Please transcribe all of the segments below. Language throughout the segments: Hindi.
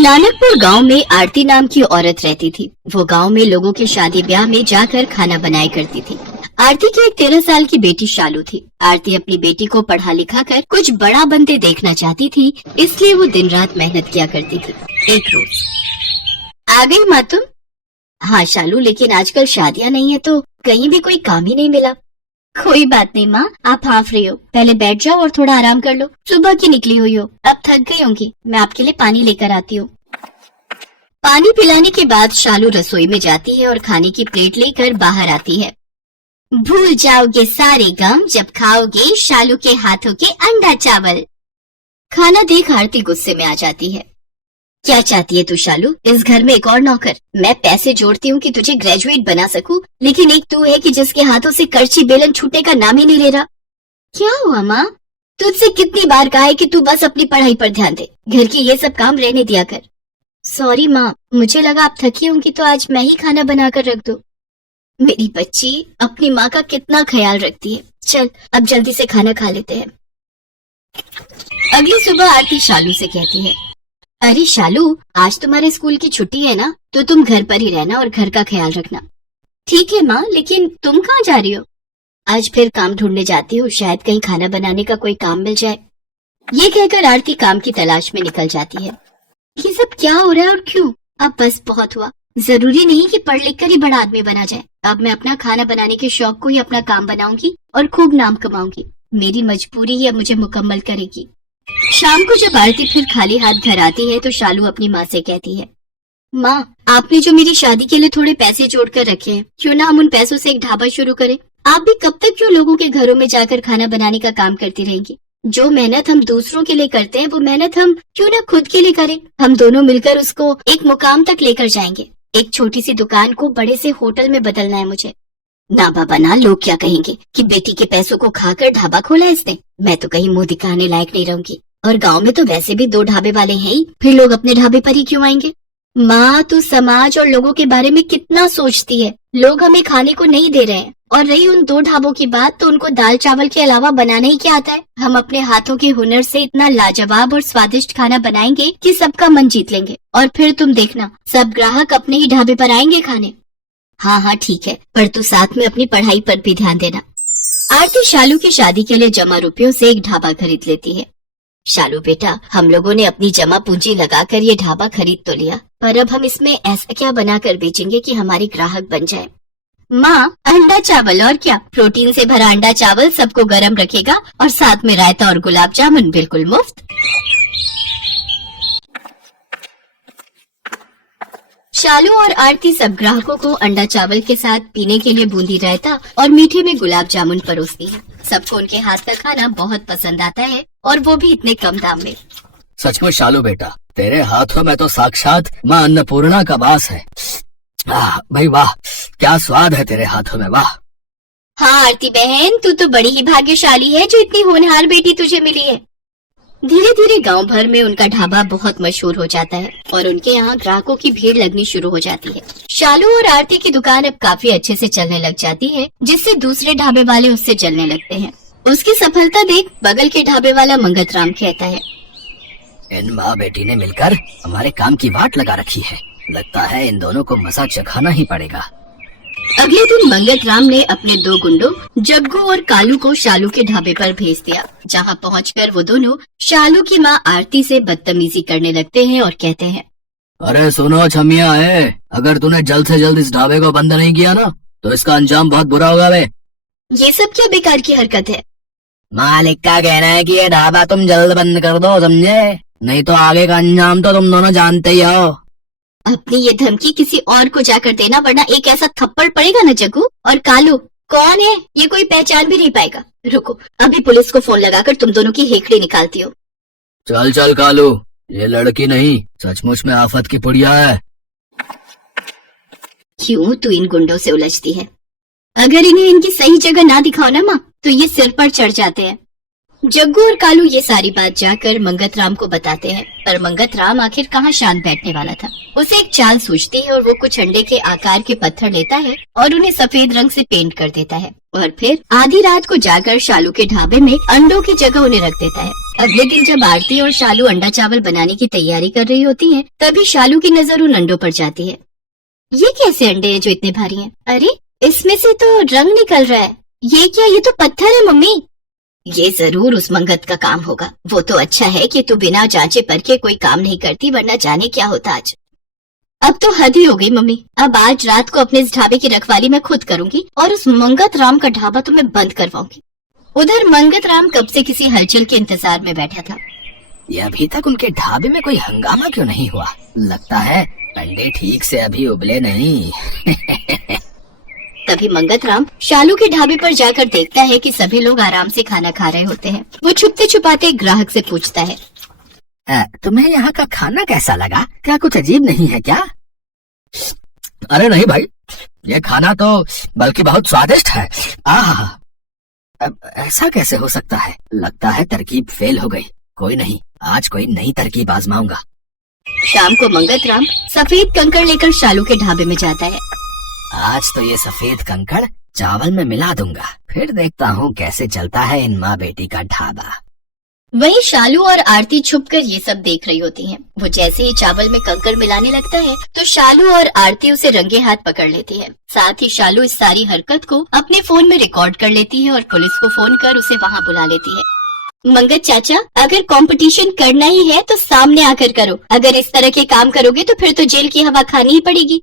नानकपुर गांव में आरती नाम की औरत रहती थी। वो गांव में लोगों के शादी ब्याह में जाकर खाना बनाया करती थी। आरती की एक 13 साल की बेटी शालू थी। आरती अपनी बेटी को पढ़ा लिखा कर कुछ बड़ा बनते देखना चाहती थी, इसलिए वो दिन रात मेहनत किया करती थी। एक रोज आ गई माँ तुम? हाँ शालू, लेकिन आजकल शादियाँ नहीं है तो कहीं भी कोई काम ही नहीं मिला। कोई बात नहीं माँ, आप हाफ रही हो, पहले बैठ जाओ और थोड़ा आराम कर लो। सुबह की निकली हुई हो, अब थक गई होंगी। मैं आपके लिए पानी लेकर आती हूँ। पानी पिलाने के बाद शालू रसोई में जाती है और खाने की प्लेट लेकर बाहर आती है। भूल जाओगे सारे गम जब खाओगे शालू के हाथों के अंडा चावल। खाना देख आरती गुस्से में आ जाती है। क्या चाहती है तू शालू? इस घर में एक और नौकर? मैं पैसे जोड़ती हूँ कि तुझे ग्रेजुएट बना सकूं, लेकिन एक तू है कि जिसके हाथों से करची बेलन छूटे का नाम ही नहीं ले रहा। क्या हुआ माँ? तुझसे कितनी बार कहा है कि तू बस अपनी पढ़ाई पर ध्यान दे, घर की ये सब काम रहने दिया कर। सॉरी माँ, मुझे लगा आप थकी होंगी तो आज मैं ही खाना बना कर रख दूं। मेरी बच्ची अपनी माँ का कितना ख्याल रखती है। चल अब जल्दी से खाना खा लेते हैं। अगली सुबह आरती शालू से कहती है, अरे शालू, आज तुम्हारे स्कूल की छुट्टी है ना, तो तुम घर पर ही रहना और घर का ख्याल रखना। ठीक है माँ, लेकिन तुम कहाँ जा रही हो? आज फिर काम ढूंढने जाती हूँ, शायद कहीं खाना बनाने का कोई काम मिल जाए। ये कहकर आरती काम की तलाश में निकल जाती है। ये सब क्या हो रहा है और क्यों? अब बस बहुत हुआ। जरूरी नहीं कि पढ़ लिख कर ही बड़ा आदमी बना जाए। अब मैं अपना खाना बनाने के शौक को ही अपना काम बनाऊंगी और खूब नाम कमाऊंगी। मेरी मजबूरी ही अब मुझे मुकम्मल करेगी। शाम को जब आरती फिर खाली हाथ घर आती है तो शालू अपनी माँ से कहती है, माँ, आपने जो मेरी शादी के लिए थोड़े पैसे जोड़ कर रखे हैं, क्यों ना हम उन पैसों से एक ढाबा शुरू करें? आप भी कब तक क्यों लोगों के घरों में जाकर खाना बनाने का काम करती रहेंगी? जो मेहनत हम दूसरों के लिए करते हैं वो मेहनत हम क्यों ना खुद के लिए करें। हम दोनों मिलकर उसको एक मुकाम तक लेकर जाएंगे। एक छोटी सी दुकान को बड़े से होटल में बदलना है मुझे। ना बाबा ना, लोग क्या कहेंगे कि बेटी के पैसों को खाकर ढाबा खोला इसने। मैं तो कहीं मुंह दिखाने लायक नहीं रहूंगी, और गांव में तो वैसे भी 2 ढाबे वाले हैं ही, फिर लोग अपने ढाबे पर ही क्यों आएंगे? माँ, तू समाज और लोगों के बारे में कितना सोचती है। लोग हमें खाने को नहीं दे रहे हैं, और रही उन 2 ढाबों की बात, तो उनको दाल चावल के अलावा बनाना ही क्या आता है? हम अपने हाथों के हुनर से इतना लाजवाब और स्वादिष्ट खाना बनाएंगे कि सबका मन जीत लेंगे, और फिर तुम देखना सब ग्राहक अपने ही ढाबे पर आएंगे खाने। हाँ हाँ ठीक है, पर तू साथ में अपनी पढ़ाई पर भी ध्यान देना। आरती शालू की शादी के लिए जमा रुपयों से एक ढाबा खरीद लेती है। शालू बेटा, हम लोगों ने अपनी जमा पूंजी लगाकर ये ढाबा खरीद तो लिया, पर अब हम इसमें ऐसा क्या बनाकर बेचेंगे कि हमारे ग्राहक बन जाए? माँ, अंडा चावल। और क्या? प्रोटीन से भरा अंडा चावल सबको गर्म रखेगा, और साथ में रायता और गुलाब जामुन बिल्कुल मुफ्त। शालू और आरती सब ग्राहकों को अंडा चावल के साथ पीने के लिए बूंदी रायता और मीठे में गुलाब जामुन परोसती है। सबको उनके हाथ का खाना बहुत पसंद आता है, और वो भी इतने कम दाम में। सचमुच शालू बेटा, तेरे हाथों में तो साक्षात माँ अन्नपूर्णा का वास है। भाई वाह, क्या स्वाद है तेरे हाथों में, वाह। हाँ आरती बहन, तू तो बड़ी ही भाग्यशाली है जो इतनी होनहार बेटी तुझे मिली है। धीरे धीरे गांव भर में उनका ढाबा बहुत मशहूर हो जाता है, और उनके यहाँ ग्राहकों की भीड़ लगनी शुरू हो जाती है। शालू और आरती की दुकान अब काफी अच्छे से चलने लग जाती है, जिससे दूसरे ढाबे वाले उससे जलने लगते हैं। उसकी सफलता देख बगल के ढाबे वाला मंगत राम कहता है, इन माँ बेटी ने मिलकर हमारे काम की वाट लगा रखी है। लगता है इन दोनों को मजा चखाना ही पड़ेगा। अगले दिन मंगत राम ने अपने 2 गुंडों जग्गू और कालू को शालू के ढाबे पर भेज दिया, जहां पहुंचकर वो दोनों शालू की मां आरती से बदतमीजी करने लगते हैं और कहते हैं, अरे सुनो छमिया है, अगर तूने जल्द से जल्द इस ढाबे को बंद नहीं किया ना तो इसका अंजाम बहुत बुरा होगा बे। ये सब क्या बेकार की हरकत है? मालिक का कहना है कि ये ढाबा तुम जल्द बंद कर दो, समझे? नहीं तो आगे का अंजाम तो तुम दोनों जानते ही हो। अपनी ये धमकी किसी और को जाकर देना, वरना एक ऐसा थप्पड़ पड़ेगा ना जग्गू। और कालू कौन है? ये कोई पहचान भी नहीं पाएगा। रुको, अभी पुलिस को फोन लगाकर तुम दोनों की हेकड़ी निकालती हूँ। चल चल कालू, ये लड़की नहीं सचमुच में आफत की पुड़िया है। क्यों तू इन गुंडों से उलझती है? अगर इन्हें इनकी सही जगह ना दिखाओ ना माँ, तो ये सिर पर चढ़ जाते हैं। जग्गू और कालू ये सारी बात जाकर मंगत राम को बताते हैं, पर मंगत राम आखिर कहाँ शांत बैठने वाला था। उसे एक चाल सूझती है और वो कुछ अंडे के आकार के पत्थर लेता है और उन्हें सफेद रंग से पेंट कर देता है। और फिर आधी रात को जाकर शालू के ढाबे में अंडों की जगह उन्हें रख देता है। अगले दिन जब आरती और शालू अंडा चावल बनाने की तैयारी कर रही होती हैं, तभी शालू की नजर उन अंडों पर जाती है। ये कैसे अंडे हैं जो इतने भारी हैं? अरे इसमें से तो रंग निकल रहा है। ये क्या? ये तो पत्थर है मम्मी। ये जरूर उस मंगत का काम होगा। वो तो अच्छा है कि तू बिना जांचे परखे कोई काम नहीं करती, वरना जाने क्या होता आज। अब तो हद ही हो गई मम्मी। अब आज रात को अपने इस ढाबे की रखवाली मैं खुद करूंगी और उस मंगत राम का ढाबा तो मैं बंद करवाऊंगी। उधर मंगत राम कब से किसी हलचल के इंतजार में बैठा था। ये अभी तक उनके ढाबे में कोई हंगामा क्यों नहीं हुआ? लगता है अंडे ठीक से अभी उबले नहीं। तभी मंगत राम शालू के ढाबे पर जाकर देखता है कि सभी लोग आराम से खाना खा रहे होते हैं। वो छुपते छुपाते ग्राहक से पूछता है, तुम्हें यहाँ का खाना कैसा लगा? क्या कुछ अजीब नहीं है क्या? अरे नहीं भाई, ये खाना तो बल्कि बहुत स्वादिष्ट है। आहा, अब ऐसा कैसे हो सकता है? लगता है तरकीब फेल हो गई। कोई नहीं, आज कोई नई तरकीब आजमाऊंगा। शाम को मंगत राम सफेद कंकड़ लेकर शालू के ढाबे में जाता है। आज तो ये सफेद कंकड़ चावल में मिला दूंगा, फिर देखता हूँ कैसे चलता है इन माँ बेटी का ढाबा। वहीं शालू और आरती छुपकर ये सब देख रही होती हैं। वो जैसे ही चावल में कंकड़ मिलाने लगता है तो शालू और आरती उसे रंगे हाथ पकड़ लेती है। साथ ही शालू इस सारी हरकत को अपने फोन में रिकॉर्ड कर लेती है और पुलिस को फोन कर उसे वहाँ बुला लेती है। मंगत चाचा, अगर कंपटीशन करना ही है तो सामने आकर करो। अगर इस तरह के काम करोगे तो फिर तो जेल की हवा खानी ही पड़ेगी।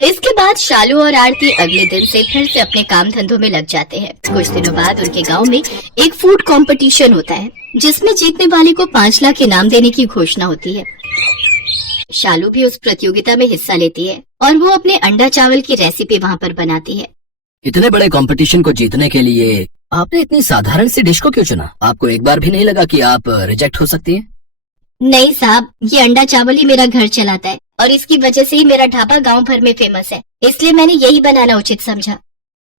इसके बाद शालू और आरती अगले दिन से फिर से अपने काम धंधों में लग जाते हैं। कुछ दिनों बाद उनके गांव में एक फूड कंपटीशन होता है, जिसमें जीतने वाले को 5 लाख इनाम देने की घोषणा होती है। शालू भी उस प्रतियोगिता में हिस्सा लेती है और वो अपने अंडा चावल की रेसिपी वहाँ पर बनाती है। इतने बड़े कंपटीशन को जीतने के लिए आपने इतनी साधारण सी डिश को क्यों चुना? आपको एक बार भी नहीं लगा कि आप रिजेक्ट हो सकती हैं? नहीं साहब, ये अंडा चावल ही मेरा घर चलाता है और इसकी वजह से ही मेरा ढाबा गांव भर में फेमस है, इसलिए मैंने यही बनाना उचित समझा।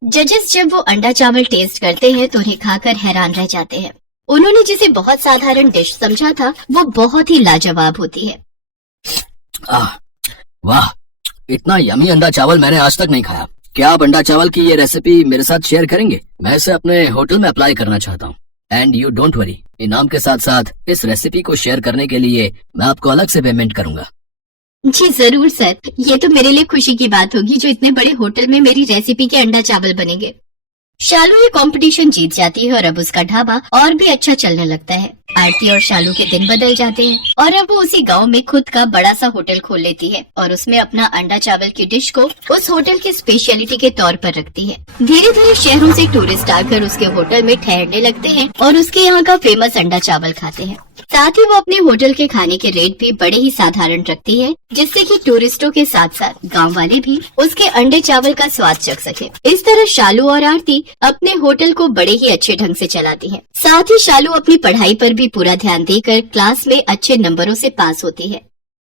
जजेस जब वो अंडा चावल टेस्ट करते हैं तो उन्हें खाकर हैरान रह जाते हैं। उन्होंने जिसे बहुत साधारण डिश समझा था वो बहुत ही लाजवाब होती है। वाह, इतना यमी अंडा चावल मैंने आज तक नहीं खाया। क्या आप अंडा चावल की ये रेसिपी मेरे साथ शेयर करेंगे? मैं इसे अपने होटल में अप्लाई करना चाहता हूँ। एंड यू डोंट वरी, इनाम के साथ साथ इस रेसिपी को शेयर करने के लिए मैं आपको अलग से पेमेंट करूंगा। जी जरूर सर, ये तो मेरे लिए खुशी की बात होगी जो इतने बड़े होटल में मेरी रेसिपी के अंडा चावल बनेंगे। शालू ये कंपटीशन जीत जाती है और अब उसका ढाबा और भी अच्छा चलने लगता है। आरती और शालू के दिन बदल जाते हैं और अब वो उसी गांव में खुद का बड़ा सा होटल खोल लेती है और उसमें अपना अंडा चावल की डिश को उस होटल की स्पेशलिटी के तौर पर रखती है। धीरे धीरे शहरों से टूरिस्ट आकर उसके होटल में ठहरने लगते हैं और उसके यहाँ का फेमस अंडा चावल खाते हैं। साथ ही वो अपने होटल के खाने के रेट भी बड़े ही साधारण रखती है, जिससे कि टूरिस्टों के साथ साथ गांव वाले भी उसके अंडे चावल का स्वाद चख सके। इस तरह शालू और आरती अपने होटल को बड़े ही अच्छे ढंग से चलाती है। साथ ही शालू अपनी पढ़ाई पर भी पूरा ध्यान देकर क्लास में अच्छे नंबरों से पास होती है।